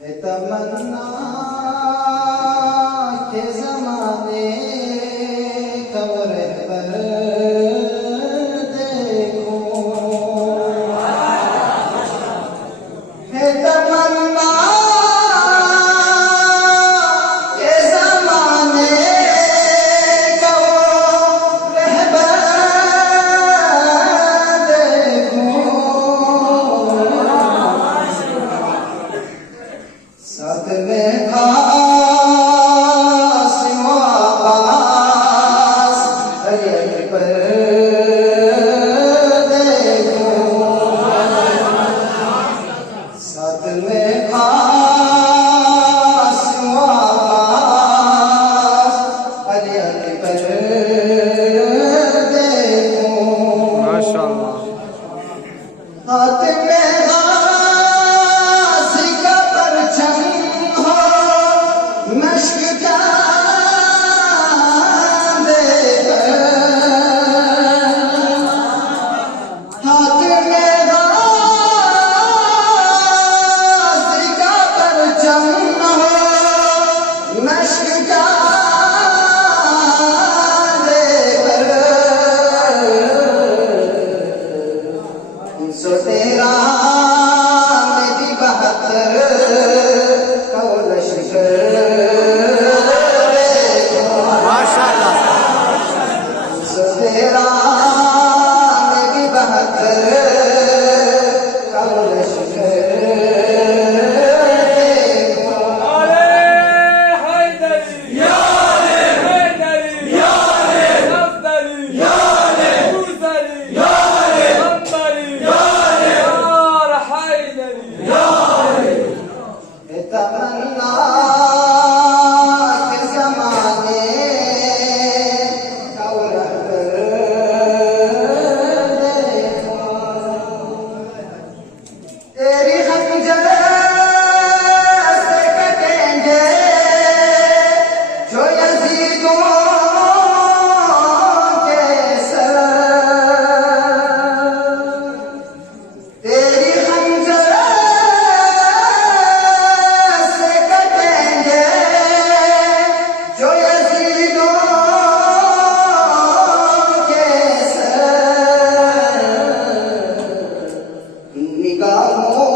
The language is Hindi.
है तमन्ना के ज़माने का वो रहबर देखूं, है तमन्ना के ज़माने का वो रहबर देखूं, साथ में कासिम अब्बास हरियर पर देखूं, साथ में कासिम अब्बास हरियर पर देखूं, माशाअल्लाह। हाथ में मश्क का देकर, हाथ में गाज़ी का परचम हो, मश्क का देकर, 313 में भी 72 का वो लश्कर तेरा मेरी बहत्तर का वो लश्कर देखो। यारे हैदरी, यारे हैदरी, यारे अफदली, यारे मुज़री, यारे अंबरी, यारे यार हैदरी, यारे है तमन्ना के ज़माने का वो रहबर देखो, तेरी खंजर से कटेंगे जो यज़ीदों के सर, तेरी खंजर से कटेंगे जो यज़ीदों के सर, निगाहों